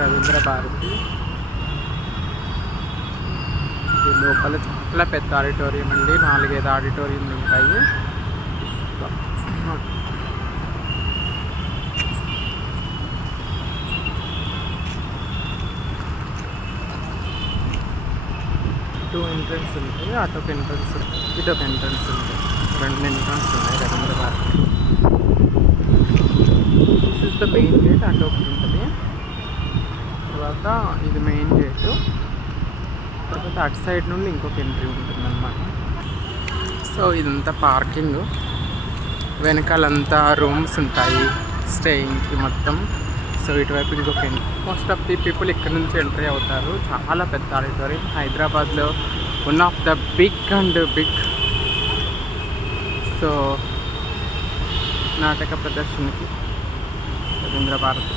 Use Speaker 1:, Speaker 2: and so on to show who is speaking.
Speaker 1: రవీంద్ర భారతి ఇది లోపల చాలా పెద్ద ఆడిటోరియం అండి నాలుగైదు ఆడిటోరియంలు ఉంటాయి టూ ఎంట్రన్స్ ఉంటాయి అటొక ఎంట్రన్స్ ఇటొక ఎంట్రన్స్ ఉంటాయి రెండు ఎంట్రన్స్ ఉన్నాయి Ravindra Bharathi this is the main gate అటు ఒకటి ఉంటుంది తర్వాత ఇది మెయిన్ గేటు తర్వాత అటు సైడ్ నుండి ఇంకొక ఎంట్రీ ఉంటుందన్నమాట. సో ఇదంతా పార్కింగ్ వెనకాలంతా రూమ్స్ ఉంటాయి స్టేయింగ్కి మొత్తం. సో ఇటువైపు ఇంకొక మోస్ట్ ఆఫ్ ది పీపుల్ ఇక్కడ నుంచి ఎంట్రీ అవుతారు. చాలా పెద్ద ఆడిటోరియం. హైదరాబాద్లో one of the big and big so నాటక ప్రదర్శనకి రవీంద్ర భారతి.